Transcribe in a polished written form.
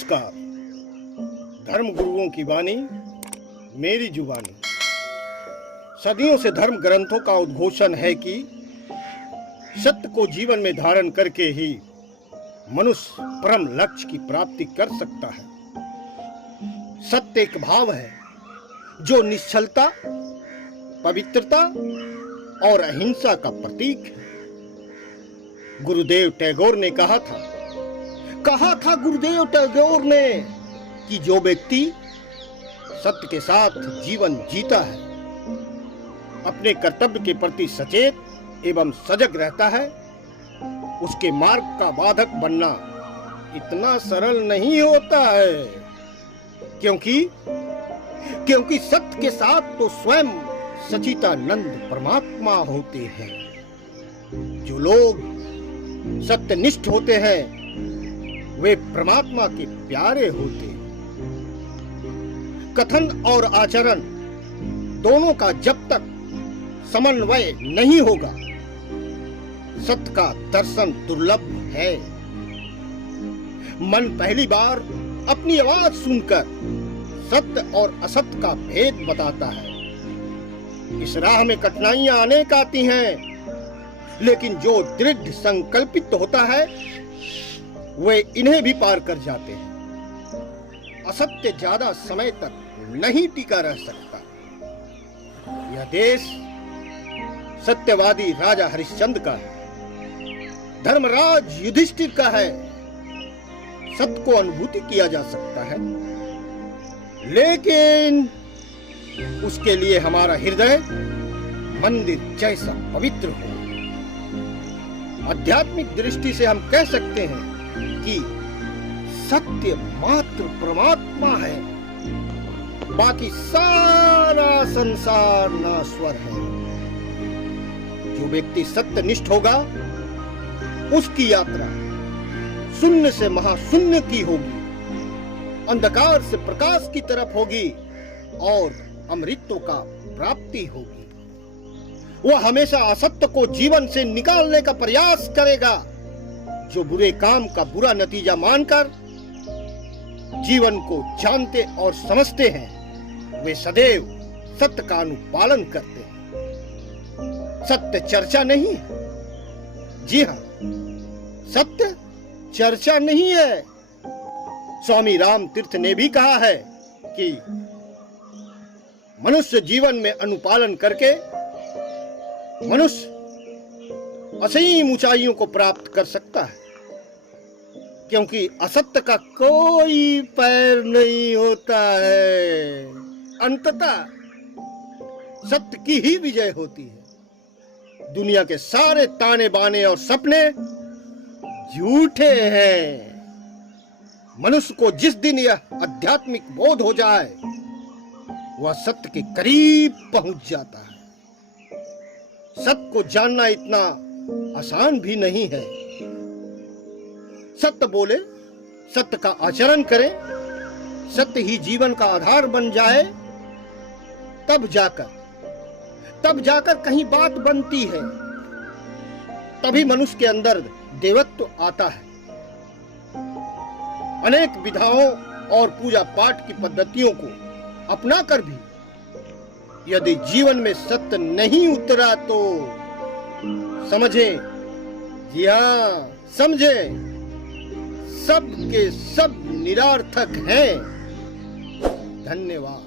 नमस्कार। धर्म गुरुओं की वाणी, मेरी जुबानी। सदियों से धर्म ग्रंथों का उद्घोषण है कि सत्य को जीवन में धारण करके ही मनुष्य परम लक्ष्य की प्राप्ति कर सकता है। सत्य एक भाव है जो निश्चलता, पवित्रता और अहिंसा का प्रतीक है। गुरुदेव टैगोर ने कहा था गुरुदेव टैगोर ने कि जो व्यक्ति सत्य के साथ जीवन जीता है, अपने कर्तव्य के प्रति सचेत एवं सजग रहता है, उसके मार्ग का बाधक बनना इतना सरल नहीं होता है, क्योंकि सत्य के साथ तो स्वयं सच्चिदानंद परमात्मा होते हैं। जो लोग सत्यनिष्ठ होते हैं वे परमात्मा के प्यारे होते हैं। कथन और आचरण दोनों का जब तक समन्वय नहीं होगा, सत्य का दर्शन दुर्लभ है। मन पहली बार अपनी आवाज सुनकर सत्य और असत्य का भेद बताता है। इस राह में कठिनाइयां अनेक आती हैं, लेकिन जो दृढ़ संकल्पित होता है वे इन्हें भी पार कर जाते हैं। असत्य ज्यादा समय तक नहीं टिका रह सकता। यह देश सत्यवादी राजा हरिश्चंद्र का है, धर्मराज युधिष्ठिर का है। सत्य को अनुभूति किया जा सकता है, लेकिन उसके लिए हमारा हृदय मंदिर जैसा पवित्र हो। आध्यात्मिक दृष्टि से हम कह सकते हैं कि सत्य मात्र परमात्मा है, बाकी सारा संसार नाश्वर है। जो व्यक्ति सत्यनिष्ठ होगा, उसकी यात्रा शून्य से महाशून्य की होगी, अंधकार से प्रकाश की तरफ होगी और अमृतत्व का प्राप्ति होगी। वह हमेशा असत्य को जीवन से निकालने का प्रयास करेगा। जो बुरे काम का बुरा नतीजा मानकर जीवन को जानते और समझते हैं, वे सदैव सत्य का अनुपालन करते हैं। सत्य चर्चा नहीं है। जी हाँ, सत्य चर्चा नहीं है। स्वामी राम तीर्थ ने भी कहा है कि मनुष्य जीवन में अनुपालन करके मनुष्य असीम ऊंचाइयों को प्राप्त कर सकता है, क्योंकि असत्य का कोई पैर नहीं होता है। अंततः सत्य की ही विजय होती है। दुनिया के सारे ताने बाने और सपने झूठे हैं। मनुष्य को जिस दिन यह आध्यात्मिक बोध हो जाए, वह सत्य के करीब पहुंच जाता है। सत्य को जानना इतना आसान भी नहीं है। सत्य बोले, सत्य का आचरण करें, सत्य ही जीवन का आधार बन जाए, तब जाकर कहीं बात बनती है। तभी मनुष्य के अंदर देवत्व आता है। अनेक विधाओं और पूजा पाठ की पद्धतियों को अपनाकर भी यदि जीवन में सत्य नहीं उतरा तो समझें, जी हाँ समझें, सब के सब निरर्थक हैं। धन्यवाद।